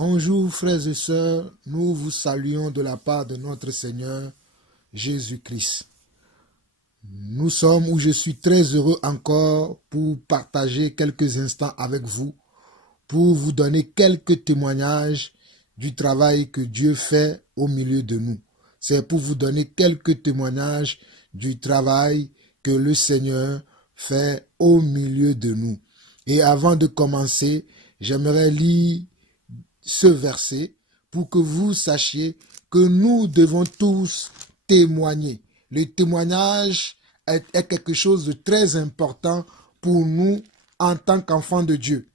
Bonjour frères et sœurs, nous vous saluons de la part de notre Seigneur Jésus-Christ. Nous sommes où je suis très heureux encore pour partager quelques instants avec vous, pour vous donner quelques témoignages du travail que Dieu fait au milieu de nous. C'est pour vous donner quelques témoignages du travail que le Seigneur fait au milieu de nous. Et avant de commencer, j'aimerais lire ce verset pour que vous sachiez que nous devons tous témoigner. Le témoignage est quelque chose de très important pour nous en tant qu'enfants de Dieu.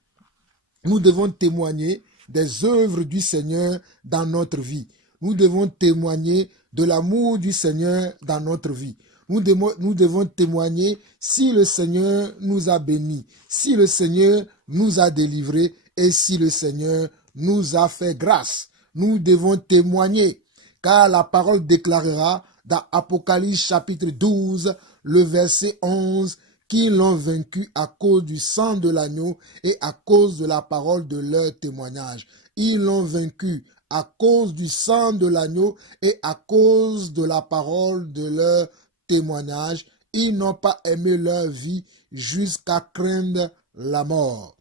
Nous devons témoigner des œuvres du Seigneur dans notre vie. Nous devons témoigner de l'amour du Seigneur dans notre vie. Nous devons témoigner si le Seigneur nous a bénis, si le Seigneur nous a délivrés et si le Seigneur nous a fait grâce. Nous devons témoigner, car la parole déclarera dans Apocalypse chapitre 12, le verset 11, qu'ils l'ont vaincu à cause du sang de l'agneau et à cause de la parole de leur témoignage. Ils l'ont vaincu à cause du sang de l'agneau et à cause de la parole de leur témoignage. Ils n'ont pas aimé leur vie jusqu'à craindre la mort.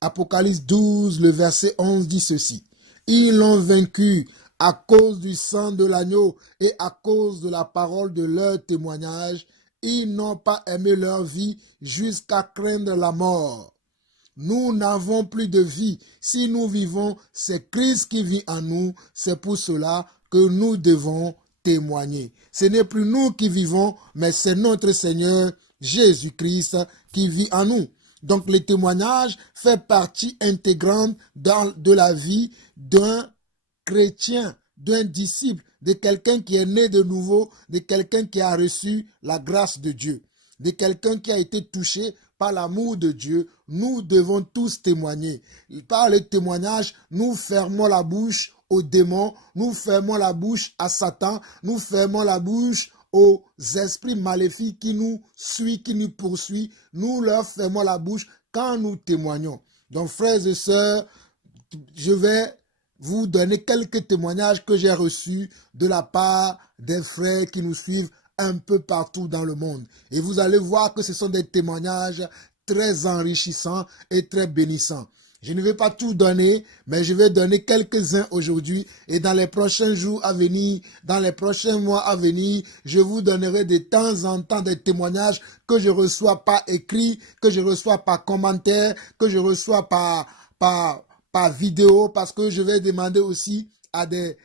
Apocalypse 12, le verset 11 dit ceci. Ils l'ont vaincu à cause du sang de l'agneau et à cause de la parole de leur témoignage. Ils n'ont pas aimé leur vie jusqu'à craindre la mort. Nous n'avons plus de vie. Si nous vivons, c'est Christ qui vit en nous. C'est pour cela que nous devons témoigner. Ce n'est plus nous qui vivons, mais c'est notre Seigneur Jésus-Christ qui vit en nous. Donc le témoignage fait partie intégrante de la vie d'un chrétien, d'un disciple, de quelqu'un qui est né de nouveau, de quelqu'un qui a reçu la grâce de Dieu, de quelqu'un qui a été touché par l'amour de Dieu. Nous devons tous témoigner. Par le témoignage, nous fermons la bouche aux démons, nous fermons la bouche à Satan, nous fermons la bouche aux esprits maléfiques qui nous suivent, qui nous poursuivent. Nous leur fermons la bouche quand nous témoignons. Donc, frères et sœurs, je vais vous donner quelques témoignages que j'ai reçus de la part des frères qui nous suivent un peu partout dans le monde. Et vous allez voir que ce sont des témoignages très enrichissants et très bénissants. Je ne vais pas tout donner, mais je vais donner quelques-uns aujourd'hui. Et dans les prochains jours à venir, dans les prochains mois à venir, je vous donnerai de temps en temps des témoignages que je reçois par écrit, que je reçois par commentaire, que je reçois par vidéo, parce que je vais demander aussi à des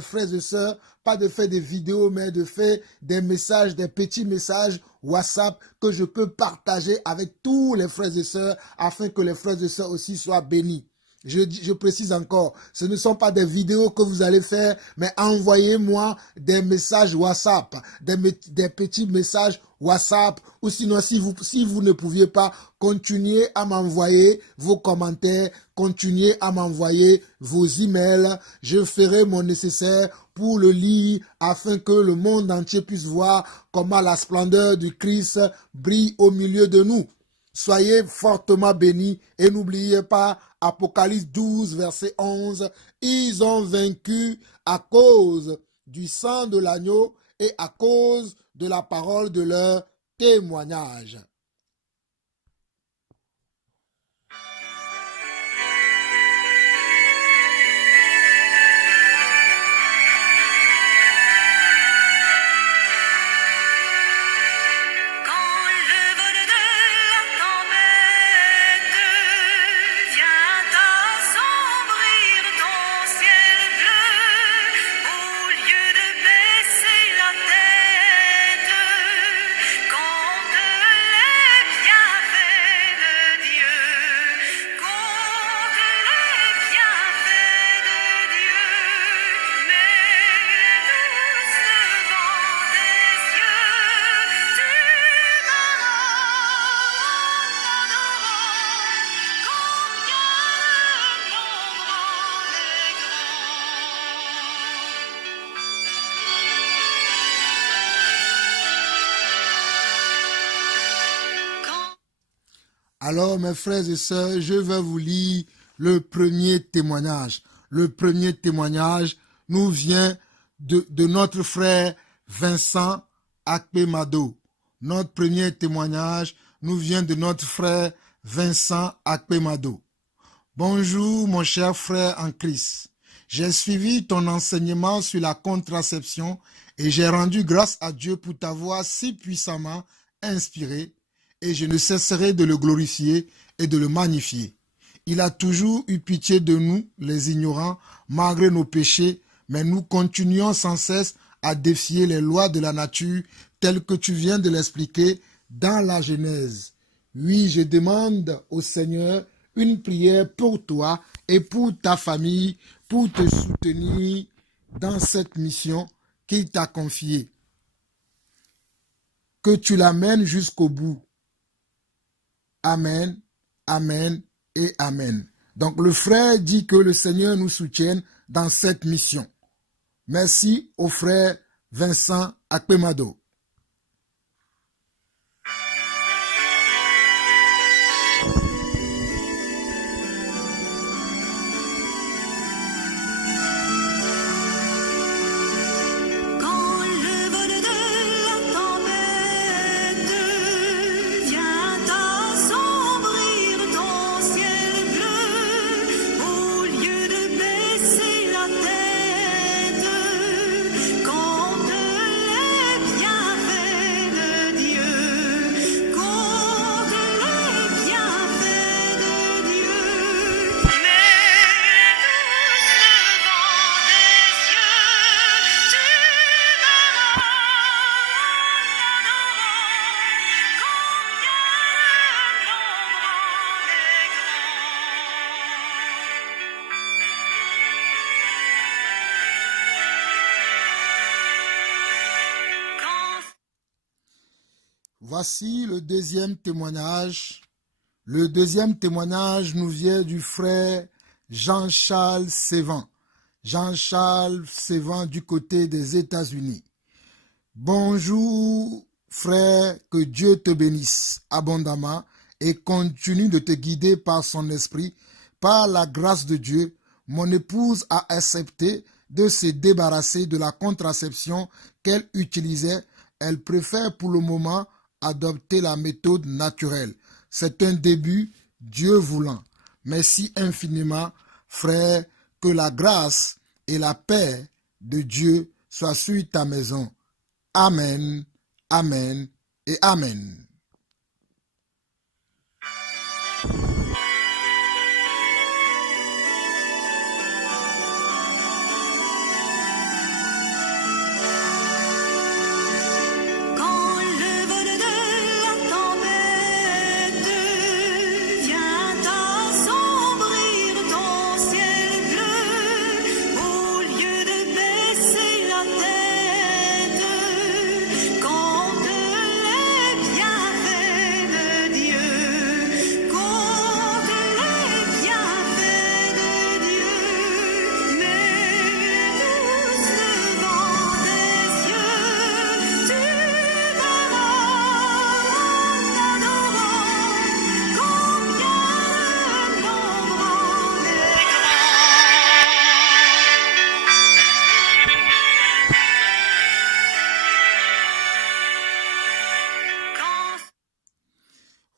frères et sœurs, pas de faire des vidéos, mais de faire des messages, des petits messages WhatsApp que je peux partager avec tous les frères et sœurs afin que les frères et sœurs aussi soient bénis. Je précise encore, ce ne sont pas des vidéos que vous allez faire, mais envoyez-moi des messages WhatsApp, des petits messages WhatsApp, ou sinon si vous ne pouviez pas, continuez à m'envoyer vos commentaires, continuez à m'envoyer vos emails. Je ferai mon nécessaire pour le lire afin que le monde entier puisse voir comment la splendeur du Christ brille au milieu de nous. Soyez fortement bénis et n'oubliez pas Apocalypse 12, verset 11. Ils ont vaincu à cause du sang de l'agneau et à cause de la parole de leur témoignage. Alors, mes frères et sœurs, je vais vous lire le premier témoignage. Le premier témoignage nous vient de notre frère Vincent Akpemado. Notre premier témoignage nous vient de notre frère Vincent Akpemado. Bonjour mon cher frère en Christ. J'ai suivi ton enseignement sur la contraception et j'ai rendu grâce à Dieu pour t'avoir si puissamment inspiré et je ne cesserai de le glorifier et de le magnifier. Il a toujours eu pitié de nous, les ignorants, malgré nos péchés, mais nous continuons sans cesse à défier les lois de la nature telles que tu viens de l'expliquer dans la Genèse. Oui, je demande au Seigneur une prière pour toi et pour ta famille, pour te soutenir dans cette mission qu'il t'a confiée. Que tu l'amènes jusqu'au bout. Amen, amen et amen. Donc le frère dit que le Seigneur nous soutienne dans cette mission. Merci au frère Vincent Akpemado. Voici le deuxième témoignage. Le deuxième témoignage nous vient du frère Jean-Charles Sévan. Jean-Charles Sévan du côté des États-Unis. Bonjour frère, que Dieu te bénisse abondamment et continue de te guider par son esprit. Par la grâce de Dieu, mon épouse a accepté de se débarrasser de la contraception qu'elle utilisait. Elle préfère pour le moment adopter la méthode naturelle. C'est un début, Dieu voulant. Merci infiniment, frère, que la grâce et la paix de Dieu soient sur ta maison. Amen, amen et amen.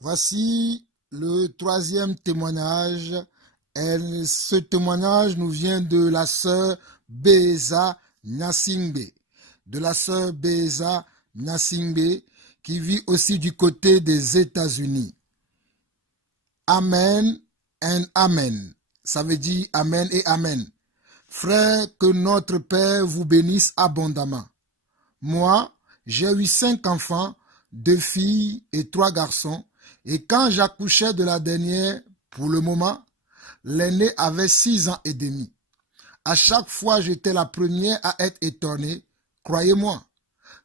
Voici le troisième témoignage. Ce témoignage nous vient de la sœur Beza Nyasingbe. De la sœur Beza Nyasingbe qui vit aussi du côté des États-Unis. Amen and amen. Ça veut dire amen et amen. Frère, que notre Père vous bénisse abondamment. Moi, j'ai eu 5 enfants, 2 filles et 3 garçons. Et quand j'accouchais de la dernière, pour le moment, l'aîné avait 6 ans et demi. À chaque fois, j'étais la première à être étonnée, croyez-moi.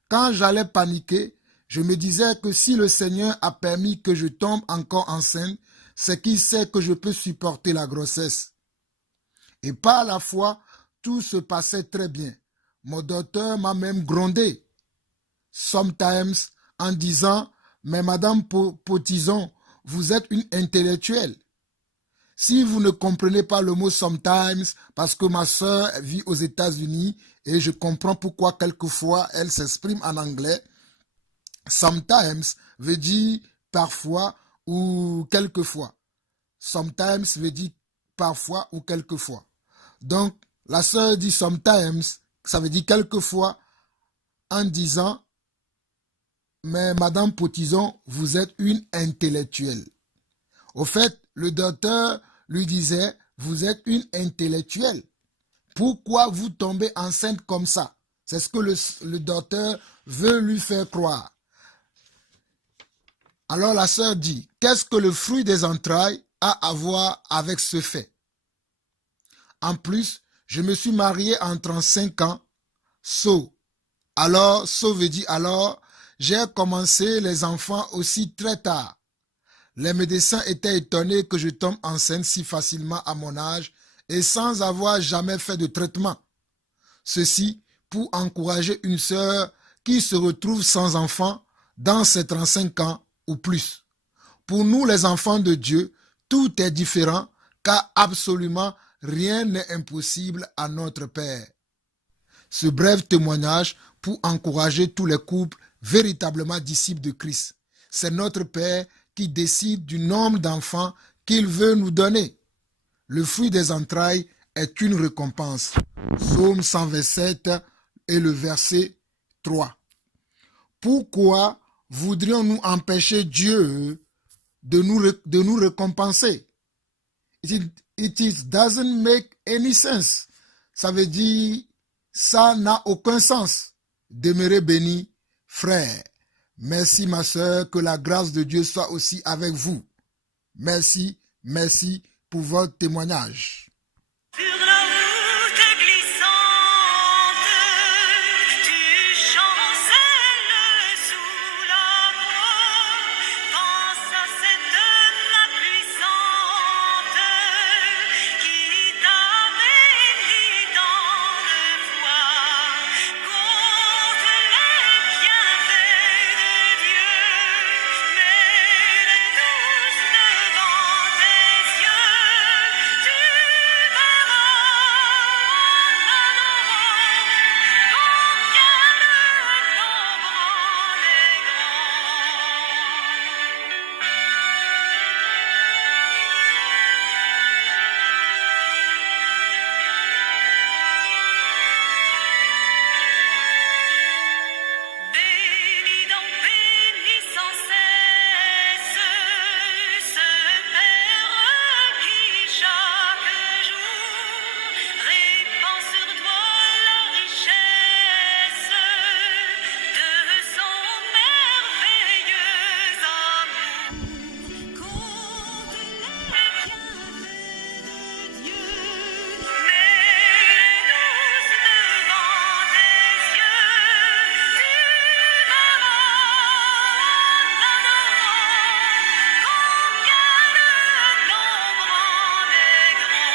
Quand j'allais paniquer, je me disais que si le Seigneur a permis que je tombe encore enceinte, c'est qu'il sait que je peux supporter la grossesse. Et par la foi, tout se passait très bien. Mon docteur m'a même grondé. Sometimes, en disant « Mais Madame Potison, vous êtes une intellectuelle. » Si vous ne comprenez pas le mot sometimes, parce que ma sœur vit aux États-Unis et je comprends pourquoi quelquefois elle s'exprime en anglais, sometimes veut dire parfois ou quelquefois. Sometimes veut dire parfois ou quelquefois. Donc, la sœur dit sometimes, ça veut dire quelquefois, en disant, mais Madame Potison, vous êtes une intellectuelle. Au fait, le docteur lui disait, vous êtes une intellectuelle. Pourquoi vous tombez enceinte comme ça? C'est ce que le docteur veut lui faire croire. Alors la sœur dit, qu'est-ce que le fruit des entrailles a à voir avec ce fait? En plus, je me suis mariée en 35 ans. Alors, veut dire alors, j'ai commencé les enfants aussi très tard. Les médecins étaient étonnés que je tombe enceinte si facilement à mon âge et sans avoir jamais fait de traitement. Ceci pour encourager une sœur qui se retrouve sans enfant dans ses 35 ans ou plus. Pour nous les enfants de Dieu, tout est différent car absolument rien n'est impossible à notre Père. Ce bref témoignage pour encourager tous les couples véritablement disciples de Christ. C'est notre Père qui décide du nombre d'enfants qu'il veut nous donner. Le fruit des entrailles est une récompense. Psaume 127 et le verset 3. Pourquoi voudrions-nous empêcher Dieu de nous récompenser? It doesn't make any sense. Ça veut dire, ça n'a aucun sens. Demeurez bénis, frères. Merci ma sœur, que la grâce de Dieu soit aussi avec vous. Merci pour votre témoignage. Sur la route glissante, tu chancelles sous la voie. Pense à cette main puissante qui t'amène dans le foi. Compte les bienfaits de Dieu, mets-les tous devant tes yeux. Tu verras Bénis donc, bénis sans cesse ce Père qui chaque jour répand sur toi la richesse de son merveilleux amour. Compte les bienfaits de Dieu, mets-les tous devant tes yeux. Tu verras combien le nombre en est grand.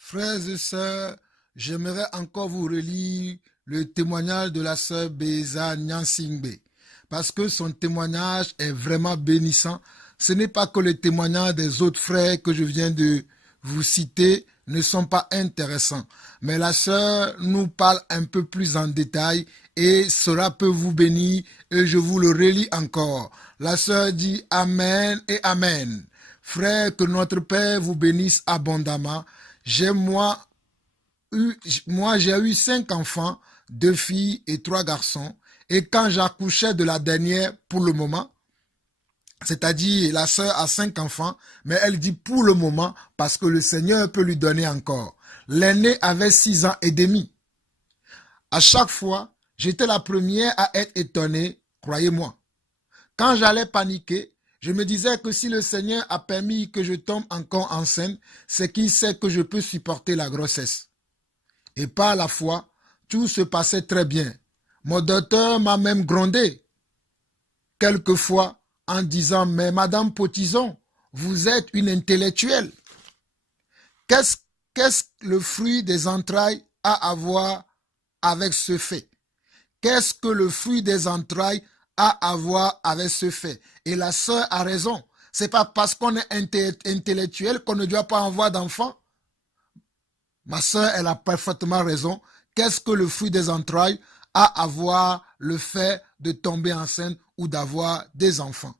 Frères et sœurs, j'aimerais encore vous relire le témoignage de la sœur Beza Nyansingbe, parce que son témoignage est vraiment bénissant. Ce n'est pas que les témoignages des autres frères que je viens de vous citer ne sont pas intéressants, mais la sœur nous parle un peu plus en détail et cela peut vous bénir et je vous le relis encore. La sœur dit Amen et Amen. Frère, que notre Père vous bénisse abondamment. J'ai eu 5 enfants, 2 filles et 3 garçons. Et quand j'accouchais de la dernière, pour le moment, c'est-à-dire la sœur a 5 enfants, mais elle dit pour le moment parce que le Seigneur peut lui donner encore. L'aîné avait 6 ans et demi. À chaque fois, j'étais la première à être étonnée, croyez-moi. Quand j'allais paniquer, je me disais que si le Seigneur a permis que je tombe encore enceinte, c'est qu'il sait que je peux supporter la grossesse. Et par la foi, tout se passait très bien. Mon docteur m'a même grondé quelquefois en disant « Mais Madame Potison, vous êtes une intellectuelle. Qu'est-ce que le fruit des entrailles a à voir avec ce fait? Qu'est-ce que le fruit des entrailles a à voir avec ce fait? Et la sœur a raison. C'est pas parce qu'on est intellectuel qu'on ne doit pas avoir d'enfants. Ma sœur, elle a parfaitement raison. Qu'est-ce que le fruit des entrailles a à voir le fait de tomber enceinte ou d'avoir des enfants?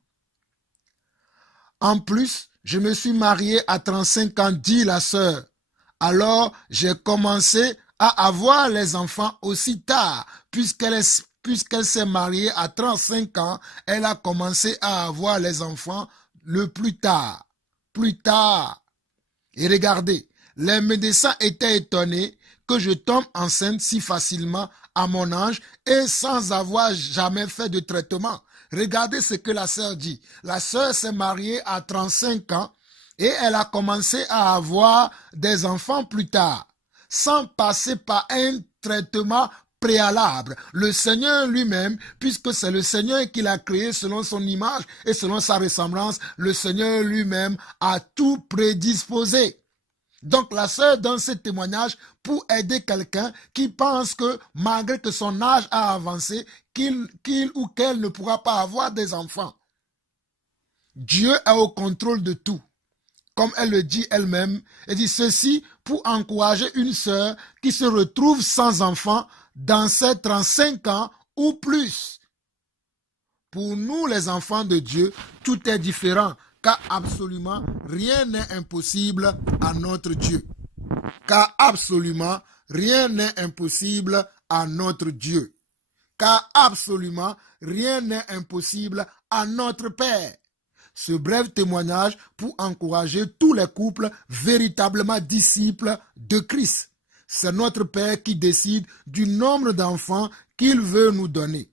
En plus, je me suis marié à 35 ans, dit la sœur. Alors, j'ai commencé à avoir les enfants aussi tard, puisqu'elle s'est mariée à 35 ans, elle a commencé à avoir les enfants le plus tard. Plus tard. Et regardez, les médecins étaient étonnés que je tombe enceinte si facilement à mon âge et sans avoir jamais fait de traitement. Regardez ce que la sœur dit. La sœur s'est mariée à 35 ans et elle a commencé à avoir des enfants plus tard, sans passer par un traitement préalable. Le Seigneur lui-même, puisque c'est le Seigneur qui l'a créé selon son image et selon sa ressemblance, le Seigneur lui-même a tout prédisposé. Donc la sœur donne ce témoignage pour aider quelqu'un qui pense que malgré que son âge a avancé, qu'il ou qu'elle ne pourra pas avoir des enfants. Dieu est au contrôle de tout. Comme elle le dit elle-même, elle dit ceci pour encourager une sœur qui se retrouve sans enfant dans ses 35 ans ou plus. Pour nous, les enfants de Dieu, tout est différent, car absolument rien n'est impossible à notre Dieu. Car absolument rien n'est impossible à notre Dieu. Car absolument rien n'est impossible à notre Père. Ce bref témoignage pour encourager tous les couples véritablement disciples de Christ. C'est notre Père qui décide du nombre d'enfants qu'il veut nous donner.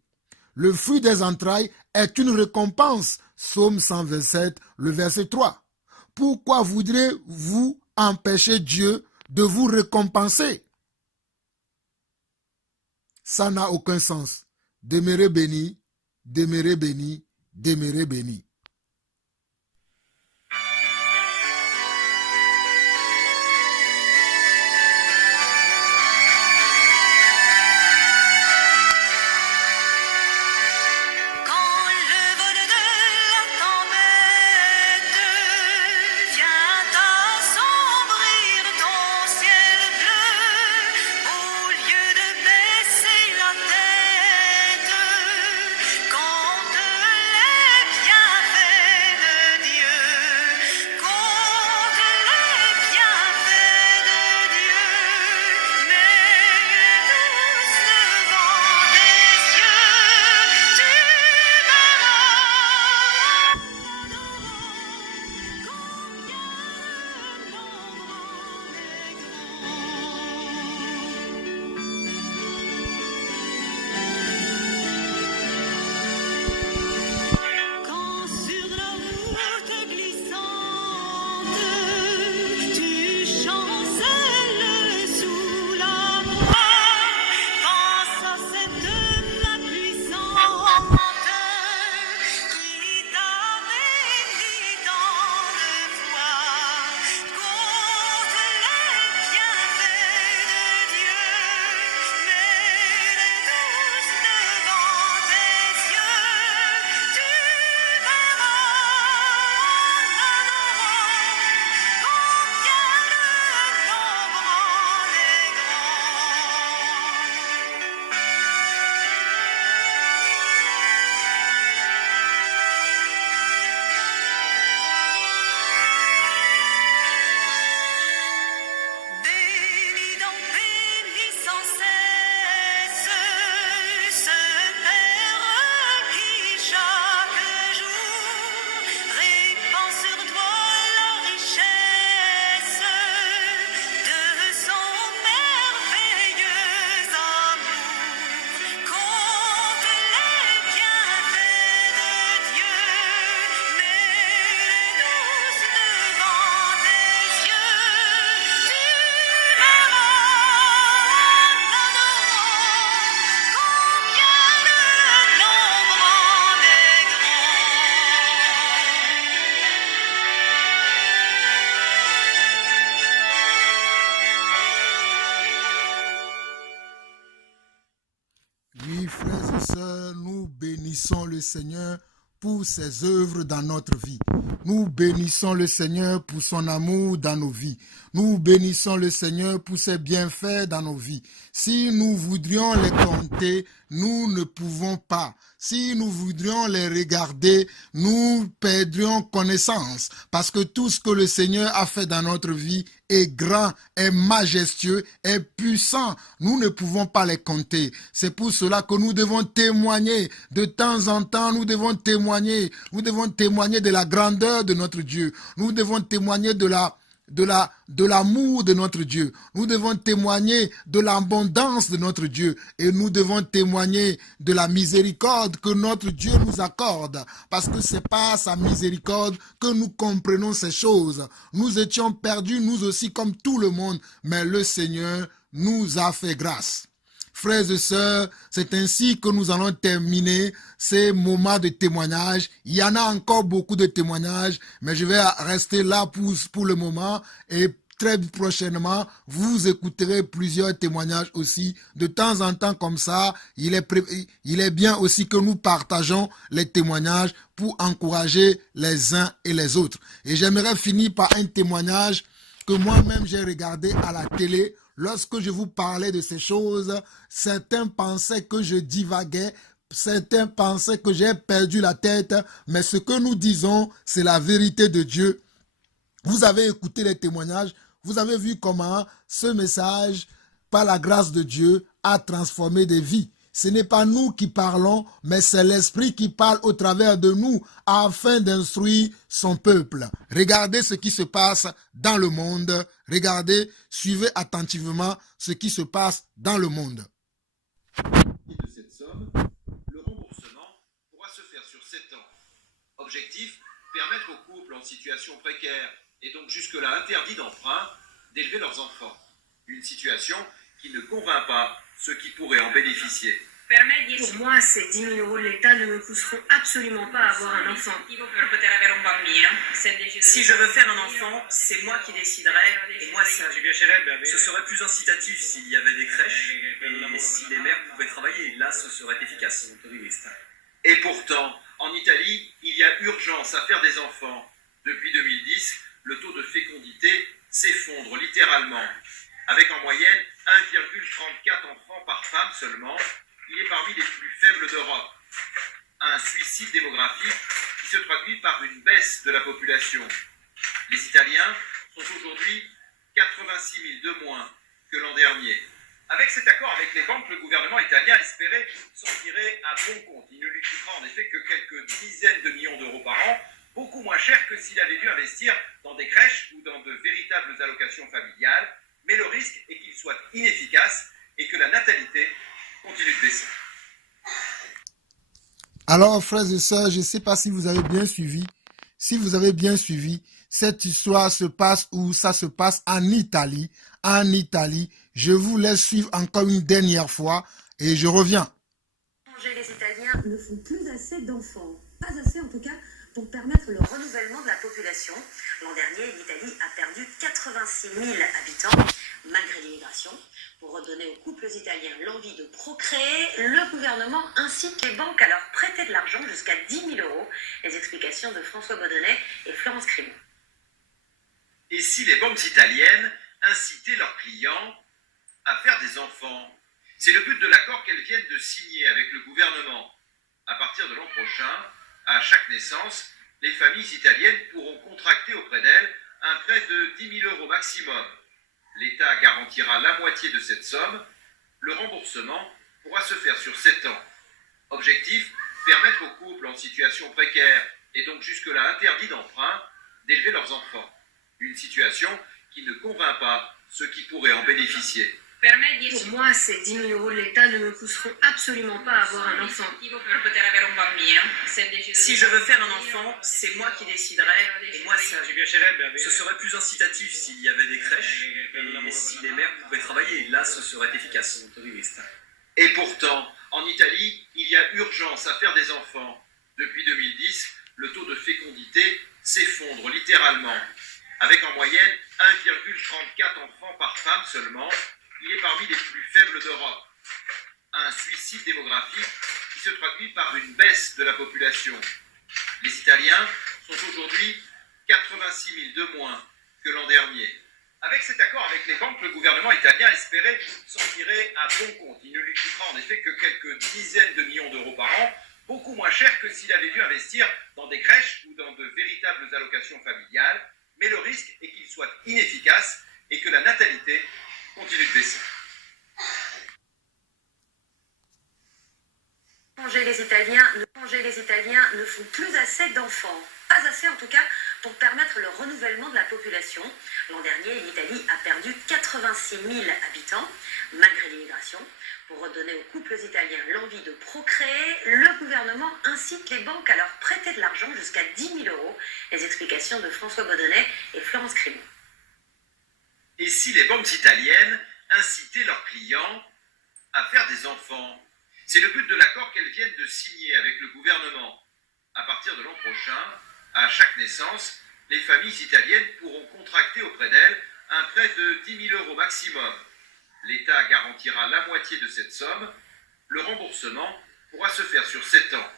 Le fruit des entrailles est une récompense. Psaume 127, le verset 3. Pourquoi voudrez-vous empêcher Dieu de vous récompenser? Ça n'a aucun sens. Demeurez bénis, demeurez bénis, demeurez bénis. Quand le vol de la tempête vient assombrir ton ciel bleu, au lieu de baisser la tête, compte les bienfaits sœurs, nous bénissons le Seigneur pour ses œuvres dans notre vie. Nous bénissons le Seigneur pour son amour dans nos vies. Nous bénissons le Seigneur pour ses bienfaits dans nos vies. Si nous voudrions les compter, nous ne pouvons pas. Si nous voudrions les regarder, nous perdrions connaissance. Parce que tout ce que le Seigneur a fait dans notre vie est grand, est majestueux, est puissant. Nous ne pouvons pas les compter. C'est pour cela que nous devons témoigner. De temps en temps, nous devons témoigner. Nous devons témoigner de la grandeur de notre Dieu. Nous devons témoigner de l'amour de notre Dieu. Nous devons témoigner de l'abondance de notre Dieu. Et nous devons témoigner de la miséricorde que notre Dieu nous accorde. Parce que c'est par sa miséricorde que nous comprenons ces choses. Nous étions perdus, nous aussi, comme tout le monde. Mais le Seigneur nous a fait grâce. Frères et sœurs, c'est ainsi que nous allons terminer ces moments de témoignage. Il y en a encore beaucoup de témoignages, mais je vais rester là pour le moment et très prochainement, vous écouterez plusieurs témoignages aussi. De temps en temps comme ça, il est bien aussi que nous partageons les témoignages pour encourager les uns et les autres. Et j'aimerais finir par un témoignage que moi-même j'ai regardé à la télé. Lorsque je vous parlais de ces choses, certains pensaient que je divaguais, certains pensaient que j'ai perdu la tête, mais ce que nous disons, c'est la vérité de Dieu. Vous avez écouté les témoignages, vous avez vu comment ce message, par la grâce de Dieu, a transformé des vies. Ce n'est pas nous qui parlons, mais c'est l'Esprit qui parle au travers de nous afin d'instruire son peuple. Regardez ce qui se passe dans le monde. Regardez, suivez attentivement ce qui se passe dans le monde. De cette somme, le remboursement pourra se faire sur 7 ans. Objectif, permettre aux couples en situation précaire et donc jusque-là interdit d'emprunt d'élever leurs enfants. Une situation qui ne convainc pas ceux qui pourraient en bénéficier. Pour moi, ces 10 000 euros de l'État ne me pousseront absolument pas à avoir un enfant. Si je veux faire un enfant, c'est moi qui déciderai, et moi seul. Ce serait plus incitatif s'il y avait des crèches et si les mères pouvaient travailler. Là, ce serait efficace. Et pourtant, en Italie, il y a urgence à faire des enfants. Depuis 2010, le taux de fécondité s'effondre littéralement. Avec en moyenne 1,34 enfants par femme seulement, il est parmi les plus faibles d'Europe. Un suicide démographique qui se traduit par une baisse de la population. Les Italiens sont aujourd'hui 86 000 de moins que l'an dernier. Avec cet accord avec les banques, le gouvernement italien espérait s'en tirer à bon compte. Il ne lui coûtera en effet que quelques dizaines de millions d'euros par an, beaucoup moins cher que s'il avait dû investir dans des crèches ou dans de véritables allocations familiales. Mais le risque est qu'il soit inefficace et que la natalité continue de baisser. Alors, frères et sœurs, je ne sais pas si vous avez bien suivi. Si vous avez bien suivi, cette histoire se passe où? Ça se passe en Italie. En Italie, je vous laisse suivre encore une dernière fois et je reviens. Les Italiens ne font plus assez d'enfants. Pas assez en tout cas pour permettre le renouvellement de la population. L'an dernier, l'Italie a perdu 86 000 habitants malgré l'immigration. Pour redonner aux couples italiens l'envie de procréer, le gouvernement incite les banques à leur prêter de l'argent jusqu'à 10 000 euros. Les explications de François Baudonnet et Florence Crimon. Et si les banques italiennes incitaient leurs clients à faire des enfants? C'est le but de l'accord qu'elles viennent de signer avec le gouvernement. À partir de l'an prochain, à chaque naissance, les familles italiennes pourront contracter auprès d'elles un prêt de 10 000 euros maximum. L'État garantira la moitié de cette somme. Le remboursement pourra se faire sur 7 ans. Objectif, permettre aux couples en situation précaire et donc jusque-là interdit d'emprunt d'élever leurs enfants. Une situation qui ne convainc pas ceux qui pourraient en bénéficier. Pour moi, ces 10 000 euros de l'État ne me pousseront absolument pas à avoir un enfant. Si je veux faire un enfant, c'est moi qui déciderai, et moi seul. Ce serait plus incitatif s'il y avait des crèches et si les mères pouvaient travailler. Là, ce serait efficace. Et pourtant, en Italie, il y a urgence à faire des enfants. Depuis 2010, le taux de fécondité s'effondre littéralement. Avec en moyenne 1,34 enfants par femme seulement, il est parmi les plus faibles d'Europe. Un suicide démographique qui se traduit par une baisse de la population. Les Italiens sont aujourd'hui 86 000 de moins que l'an dernier. Avec cet accord avec les banques, le gouvernement italien espérait s'en tirer à bon compte. Il ne lui coûtera en effet que quelques dizaines de millions d'euros par an, beaucoup moins cher que s'il avait dû investir dans des crèches ou dans de véritables allocations familiales, mais le risque est qu'il soit inefficace et que la natalité continue de baisser. Les Italiens ne font plus assez d'enfants. Pas assez en tout cas pour permettre le renouvellement de la population. L'an dernier, l'Italie a perdu 86 000 habitants, malgré l'immigration. Pour redonner aux couples italiens l'envie de procréer, le gouvernement incite les banques à leur prêter de l'argent jusqu'à 10 000 euros. Les explications de François Baudonnet et Florence Crimon. Et si les banques italiennes incitaient leurs clients à faire des enfants? C'est le but de l'accord qu'elles viennent de signer avec le gouvernement. À partir de l'an prochain, à chaque naissance, les familles italiennes pourront contracter auprès d'elles un prêt de 10 000 euros maximum. L'État garantira la moitié de cette somme. Le remboursement pourra se faire sur 7 ans.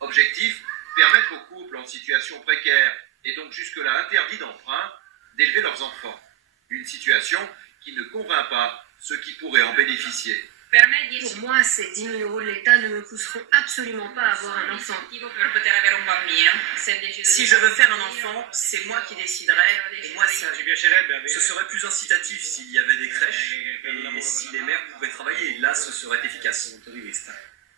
Objectif, permettre aux couples en situation précaire et donc jusque-là interdits d'emprunt d'élever leurs enfants. Une situation qui ne convainc pas ceux qui pourraient en bénéficier. Pour moi, ces 10 000 euros de l'État ne me pousseront absolument pas à avoir un enfant. Si je veux faire un enfant, c'est moi qui déciderai, et moi seul. Ce serait plus incitatif s'il y avait des crèches et si les mères pouvaient travailler. Là, ce serait efficace.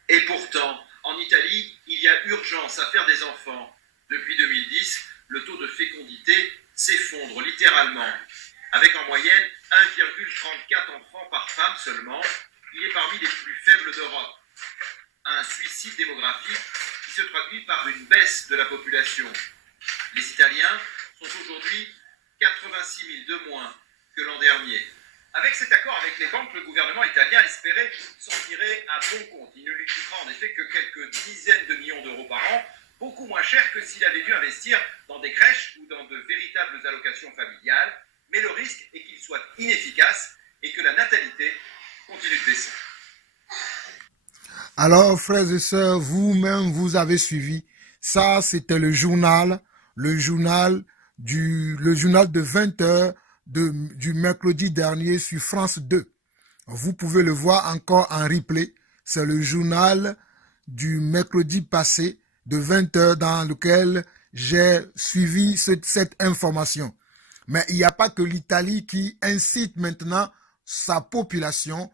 Et pourtant, en Italie, il y a urgence à faire des enfants. Depuis 2010, le taux de fécondité s'effondre littéralement. Avec en moyenne 1,34 enfants par femme seulement, il est parmi les plus faibles d'Europe. Un suicide démographique qui se traduit par une baisse de la population. Les Italiens sont aujourd'hui 86 000 de moins que l'an dernier. Avec cet accord avec les banques, le gouvernement italien espérait s'en tirer à bon compte. Il ne lui coûtera en effet que quelques dizaines de millions d'euros par an, beaucoup moins cher que s'il avait dû investir dans des crèches ou dans de véritables allocations familiales, mais le risque est qu'il soit inefficace et que la natalité continue de baisser. Alors, frères et sœurs, vous-même, vous avez suivi. Ça, c'était le journal de 20 heures du mercredi dernier sur France 2. Vous pouvez le voir encore en replay. C'est le journal du mercredi passé de 20 heures dans lequel j'ai suivi cette information. Mais il n'y a pas que l'Italie qui incite maintenant sa population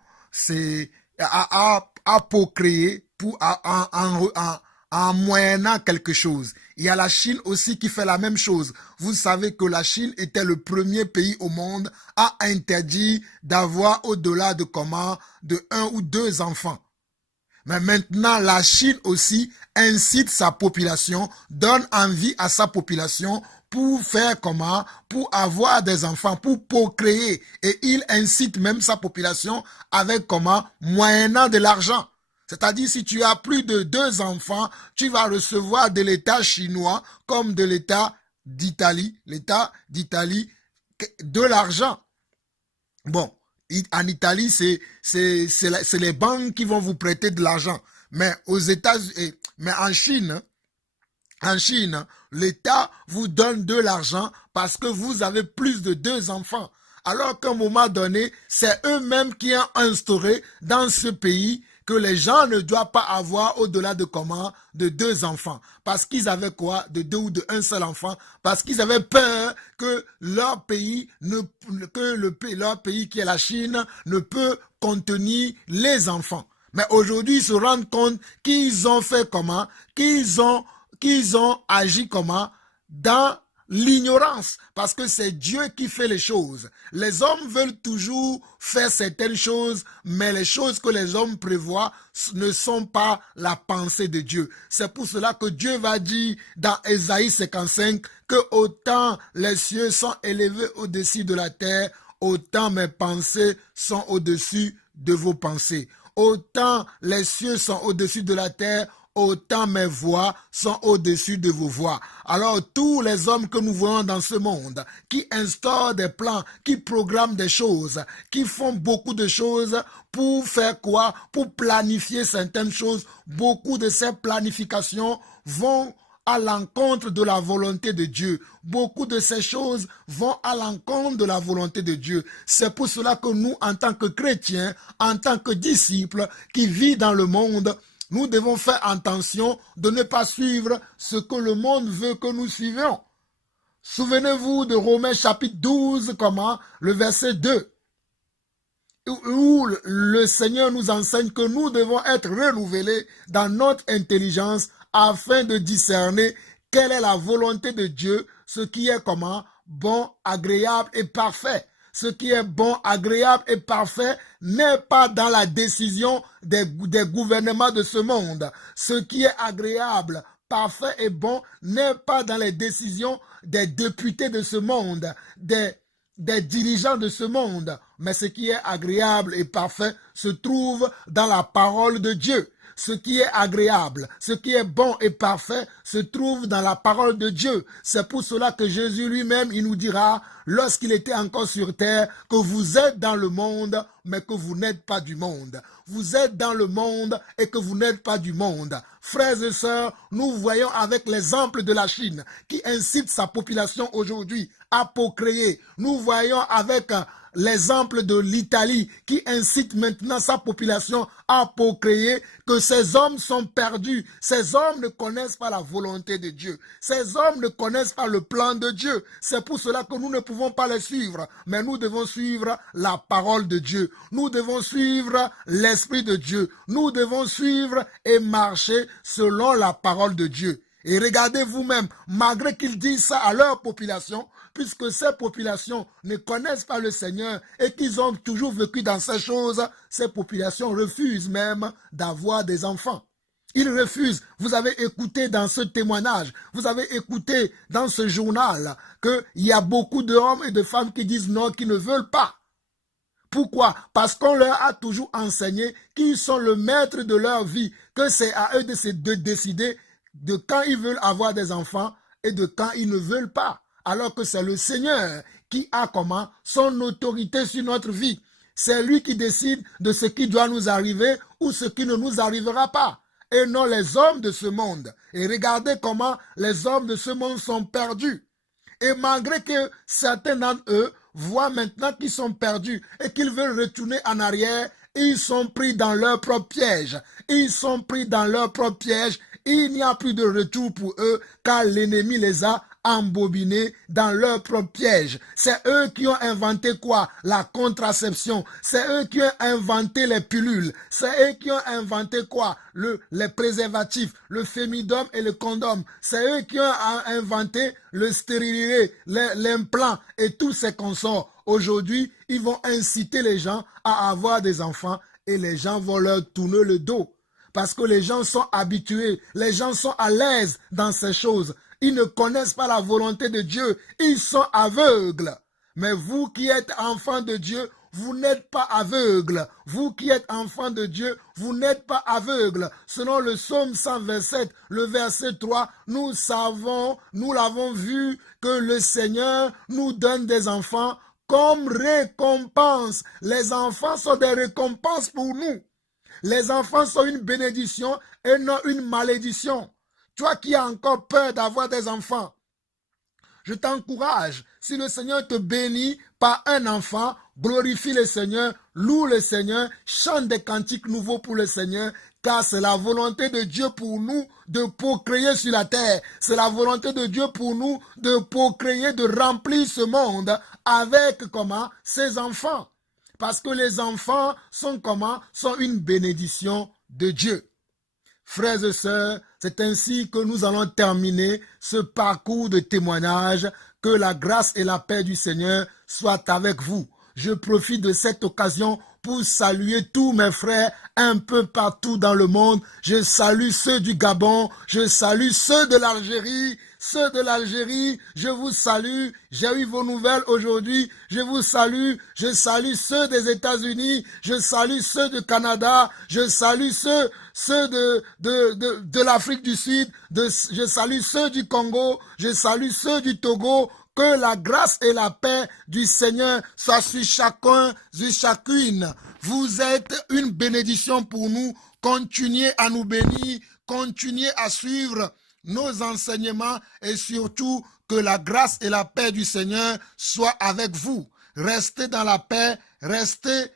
à procréer en moyennant quelque chose. Il y a la Chine aussi qui fait la même chose. Vous savez que la Chine était le premier pays au monde à interdire d'avoir au-delà de 1 ou 2 enfants. Mais maintenant, la Chine aussi incite sa population, donne envie à sa population pour faire pour avoir des enfants, pour procréer. Et il incite même sa population avec moyennant de l'argent. C'est-à-dire, si tu as plus de 2 enfants, tu vas recevoir de l'État chinois comme de l'État d'Italie, de l'argent. Bon, en Italie, c'est les banques qui vont vous prêter de l'argent. Mais en Chine, l'État vous donne de l'argent parce que vous avez plus de 2 enfants. Alors qu'à un moment donné, c'est eux-mêmes qui ont instauré dans ce pays que les gens ne doivent pas avoir au-delà de 2 enfants. Parce qu'ils avaient de 2 ou de 1 seul enfant. Parce qu'ils avaient peur que leur pays qui est la Chine ne peut contenir les enfants. Mais aujourd'hui, ils se rendent compte qu'ils ont fait qu'ils ont agi dans l'ignorance, parce que c'est Dieu qui fait les choses. Les hommes veulent toujours faire certaines choses, mais les choses que les hommes prévoient ne sont pas la pensée de Dieu. C'est pour cela que Dieu va dire dans Ésaïe 55 que autant les cieux sont élevés au-dessus de la terre, autant mes pensées sont au-dessus de vos pensées. Autant les cieux sont au-dessus de la terre, autant mes voies sont au-dessus de vos voies. Alors tous les hommes que nous voyons dans ce monde, qui instaurent des plans, qui programment des choses, qui font beaucoup de choses pour faire quoi? Pour planifier certaines choses, beaucoup de ces planifications vont à l'encontre de la volonté de Dieu. Beaucoup de ces choses vont à l'encontre de la volonté de Dieu. C'est pour cela que nous, en tant que chrétiens, en tant que disciples qui vivent dans le monde, nous devons faire attention de ne pas suivre ce que le monde veut que nous suivions. Souvenez-vous de Romains chapitre 12, le verset 2, où le Seigneur nous enseigne que nous devons être renouvelés dans notre intelligence afin de discerner quelle est la volonté de Dieu, ce qui est bon, agréable et parfait. Ce qui est bon, agréable et parfait n'est pas dans la décision des gouvernements de ce monde. Ce qui est agréable, parfait et bon n'est pas dans les décisions des députés de ce monde, des dirigeants de ce monde. Mais ce qui est agréable et parfait se trouve dans la parole de Dieu. Ce qui est agréable, ce qui est bon et parfait se trouve dans la parole de Dieu. C'est pour cela que Jésus lui-même, il nous dira, lorsqu'il était encore sur terre, que vous êtes dans le monde, mais que vous n'êtes pas du monde. Vous êtes dans le monde et que vous n'êtes pas du monde. Frères et sœurs, nous voyons avec l'exemple de la Chine qui incite sa population aujourd'hui à procréer. Nous voyons avec l'exemple de l'Italie qui incite maintenant sa population à procréer, que ces hommes sont perdus. Ces hommes ne connaissent pas la volonté de Dieu. Ces hommes ne connaissent pas le plan de Dieu. C'est pour cela que nous ne pouvons pas les suivre. Mais nous devons suivre la parole de Dieu. Nous devons suivre l'Esprit de Dieu. Nous devons suivre et marcher selon la parole de Dieu. Et regardez vous-même, malgré qu'ils disent ça à leur population, puisque ces populations ne connaissent pas le Seigneur et qu'ils ont toujours vécu dans ces choses, ces populations refusent même d'avoir des enfants. Ils refusent. Vous avez écouté dans ce témoignage, vous avez écouté dans ce journal qu'il y a beaucoup d'hommes et de femmes qui disent non, qui ne veulent pas. Pourquoi? Parce qu'on leur a toujours enseigné qu'ils sont le maître de leur vie, que c'est à eux de décider de quand ils veulent avoir des enfants et de quand ils ne veulent pas. Alors que c'est le Seigneur qui a son autorité sur notre vie. C'est lui qui décide de ce qui doit nous arriver ou ce qui ne nous arrivera pas. Et non les hommes de ce monde. Et regardez comment les hommes de ce monde sont perdus. Et malgré que certains d'entre eux voient maintenant qu'ils sont perdus et qu'ils veulent retourner en arrière, ils sont pris dans leur propre piège. Ils sont pris dans leur propre piège. Il n'y a plus de retour pour eux car l'ennemi les a embobinés dans leur propre piège. C'est eux qui ont inventé quoi? La contraception. C'est eux qui ont inventé les pilules. C'est eux qui ont inventé quoi? Les préservatifs, le fémidome et le condom. C'est eux qui ont inventé le stérilet, l'implant et tous ces consorts. Aujourd'hui, ils vont inciter les gens à avoir des enfants et les gens vont leur tourner le dos. Parce que les gens sont habitués, les gens sont à l'aise dans ces choses. Ils ne connaissent pas la volonté de Dieu, ils sont aveugles. Mais vous qui êtes enfants de Dieu, vous n'êtes pas aveugles. Vous qui êtes enfants de Dieu, vous n'êtes pas aveugles. Selon le psaume 127, le verset 3, nous l'avons vu que le Seigneur nous donne des enfants comme récompense. Les enfants sont des récompenses pour nous. Les enfants sont une bénédiction et non une malédiction. Toi qui as encore peur d'avoir des enfants, je t'encourage. Si le Seigneur te bénit par un enfant, glorifie le Seigneur, loue le Seigneur, chante des cantiques nouveaux pour le Seigneur, car c'est la volonté de Dieu pour nous de procréer sur la terre. C'est la volonté de Dieu pour nous de procréer, de remplir ce monde avec ses enfants. Parce que les enfants sont sont une bénédiction de Dieu. Frères et sœurs, c'est ainsi que nous allons terminer ce parcours de témoignage. Que la grâce et la paix du Seigneur soient avec vous. Je profite de cette occasion pour saluer tous mes frères un peu partout dans le monde. Je salue ceux du Gabon, je salue ceux de l'Algérie, ceux de l'Algérie, je vous salue. J'ai eu vos nouvelles aujourd'hui, je vous salue. Je salue ceux des États-Unis, je salue ceux du Canada, je salue ceux de l'Afrique du Sud, je salue ceux du Congo, je salue ceux du Togo. Que la grâce et la paix du Seigneur soient sur chacun, sur chacune. Vous êtes une bénédiction pour nous. Continuez à nous bénir, continuez à suivre nos enseignements et surtout que la grâce et la paix du Seigneur soient avec vous. Restez dans la paix, restez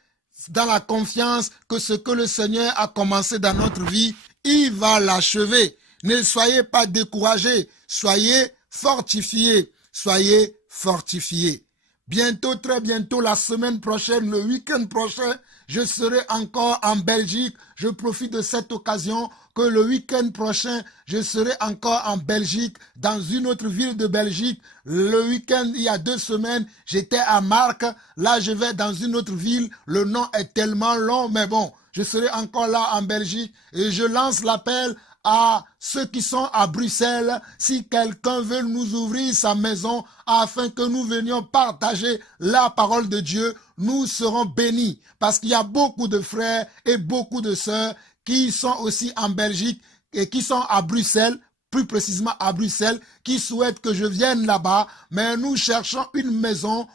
dans la confiance que ce que le Seigneur a commencé dans notre vie, il va l'achever. Ne soyez pas découragés, soyez fortifiés. Soyez fortifiés. Bientôt, très bientôt, la semaine prochaine, le week-end prochain, je serai encore en Belgique. Je profite de cette occasion que le week-end prochain, je serai encore en Belgique, dans une autre ville de Belgique. Le week-end, il y a 2 semaines, j'étais à Marc. Là, je vais dans une autre ville. Le nom est tellement long, mais bon, je serai encore là en Belgique. Et je lance l'appel à ceux qui sont à Bruxelles, si quelqu'un veut nous ouvrir sa maison afin que nous venions partager la parole de Dieu, nous serons bénis. Parce qu'il y a beaucoup de frères et beaucoup de sœurs qui sont aussi en Belgique et qui sont à Bruxelles, plus précisément à Bruxelles, qui souhaitent que je vienne là-bas, mais nous cherchons une maison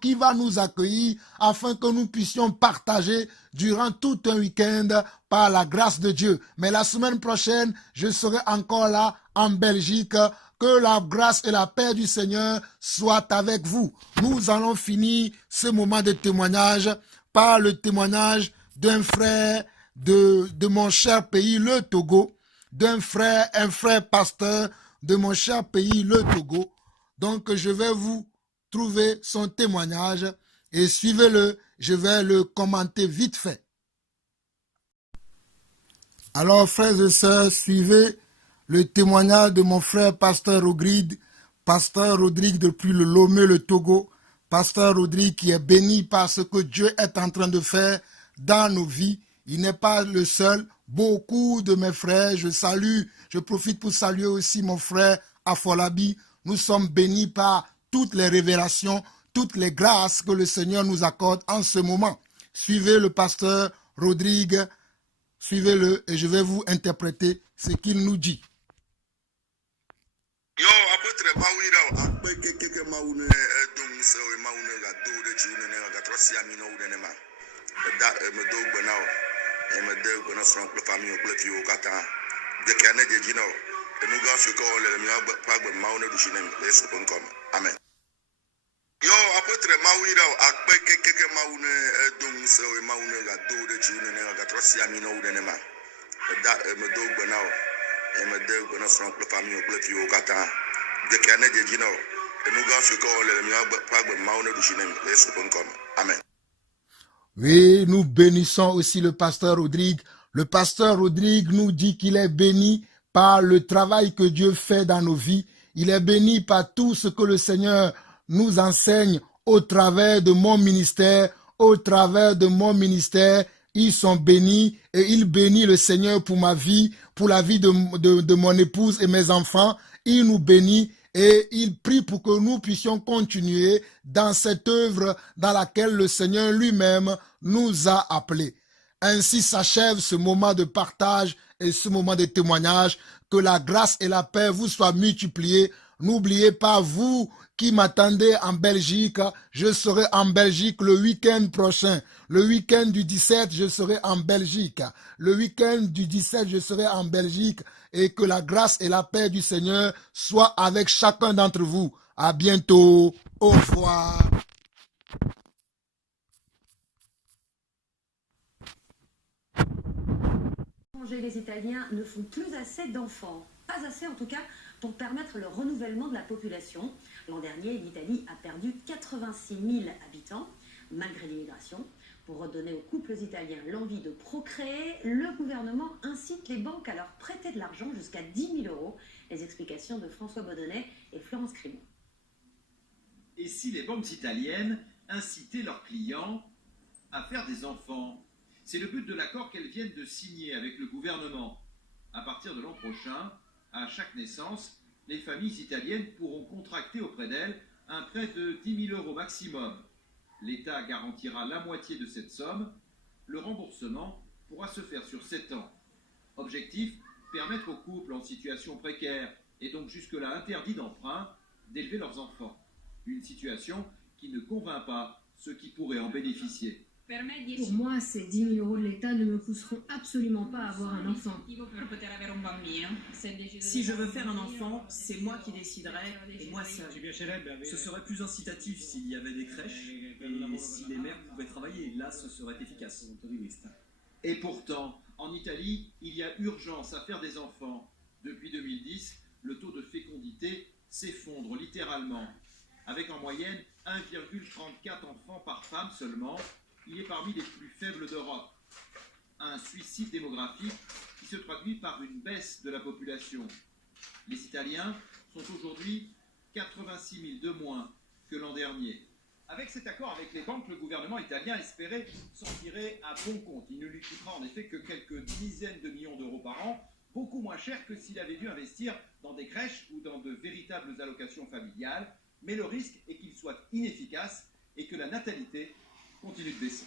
qui va nous accueillir afin que nous puissions partager durant tout un week-end par la grâce de Dieu. Mais la semaine prochaine, je serai encore là en Belgique. Que la grâce et la paix du Seigneur soient avec vous. Nous allons finir ce moment de témoignage par le témoignage d'un frère de mon cher pays, le Togo, un frère pasteur de mon cher pays, le Togo. Donc, je vais vous trouver son témoignage et suivez-le, je vais le commenter vite fait. Alors, frères et sœurs, suivez le témoignage de mon frère pasteur Rodrigue depuis le Lomé, le Togo. Pasteur Rodrigue qui est béni par ce que Dieu est en train de faire dans nos vies. Il n'est pas le seul. Beaucoup de mes frères, je profite pour saluer aussi mon frère Afolabi. Nous sommes bénis par toutes les révélations, toutes les grâces que le Seigneur nous accorde en ce moment. Suivez le pasteur Rodrigue, suivez-le et je vais vous interpréter ce qu'il nous dit. Yo, apotre maunira akpe keke maune dong se o maune ga do de chune ne ga trosi amino de ne ma da me do gbona o e me de gbona so ko famille ko fi o kata de kane de jino e nu ga fi ko le mi pa gbe maune du chune le so kon kom amen. Yo, apotre maunira akpe keke maune dong se o maune ga do de chune ne ga trosi amino de ne ma da me do gbona o e me de gbona so ko famille ko fi o kata de kane de jino e nu ga fi ko le mi pa gbe maune du chune le so kon kom amen. Oui, nous bénissons aussi le pasteur Rodrigue. Le pasteur Rodrigue nous dit qu'il est béni par le travail que Dieu fait dans nos vies. Il est béni par tout ce que le Seigneur nous enseigne au travers de mon ministère. Au travers de mon ministère, ils sont bénis et il bénit le Seigneur pour ma vie, pour la vie de mon épouse et mes enfants. Il nous bénit. Et il prie pour que nous puissions continuer dans cette œuvre dans laquelle le Seigneur lui-même nous a appelés. Ainsi s'achève ce moment de partage et ce moment de témoignage. Que la grâce et la paix vous soient multipliées. N'oubliez pas, vous qui m'attendez en Belgique, je serai en Belgique le week-end prochain. Le week-end du 17, je serai en Belgique. Le week-end du 17, je serai en Belgique. Et que la grâce et la paix du Seigneur soient avec chacun d'entre vous. À bientôt. Au revoir. Les Italiens ne font plus assez d'enfants. Pas assez en tout cas pour permettre le renouvellement de la population. L'an dernier, l'Italie a perdu 86 000 habitants, malgré l'immigration. Pour redonner aux couples italiens l'envie de procréer, le gouvernement incite les banques à leur prêter de l'argent jusqu'à 10 000 euros. Les explications de François Baudonnet et Florence Crimon. Et si les banques italiennes incitaient leurs clients à faire des enfants? C'est le but de l'accord qu'elles viennent de signer avec le gouvernement. À partir de l'an prochain, À chaque naissance, les familles italiennes pourront contracter auprès d'elles un prêt de 10 000 euros maximum. L'État garantira la moitié de cette somme. Le remboursement pourra se faire sur 7 ans. Objectif, permettre aux couples en situation précaire, et donc jusque-là interdits d'emprunt, d'élever leurs enfants. Une situation qui ne convainc pas ceux qui pourraient en bénéficier. Pour moi, ces 10 000 euros de l'État ne me pousseront absolument pas à avoir un enfant. Si je veux faire un enfant, c'est moi qui déciderai, et moi seul. Ce serait plus incitatif s'il y avait des crèches et si les mères pouvaient travailler. Là, ce serait efficace. Et pourtant, en Italie, il y a urgence à faire des enfants. Depuis 2010, le taux de fécondité s'effondre littéralement. Avec en moyenne 1,34 enfants par femme seulement, il est parmi les plus faibles d'Europe. Un suicide démographique qui se traduit par une baisse de la population. Les Italiens sont aujourd'hui 86 000 de moins que l'an dernier. Avec cet accord avec les banques, le gouvernement italien espérait s'en tirer à bon compte. Il ne lui coûtera en effet que quelques dizaines de millions d'euros par an, beaucoup moins cher que s'il avait dû investir dans des crèches ou dans de véritables allocations familiales. Mais le risque est qu'il soit inefficace et que la natalité continue de baisser.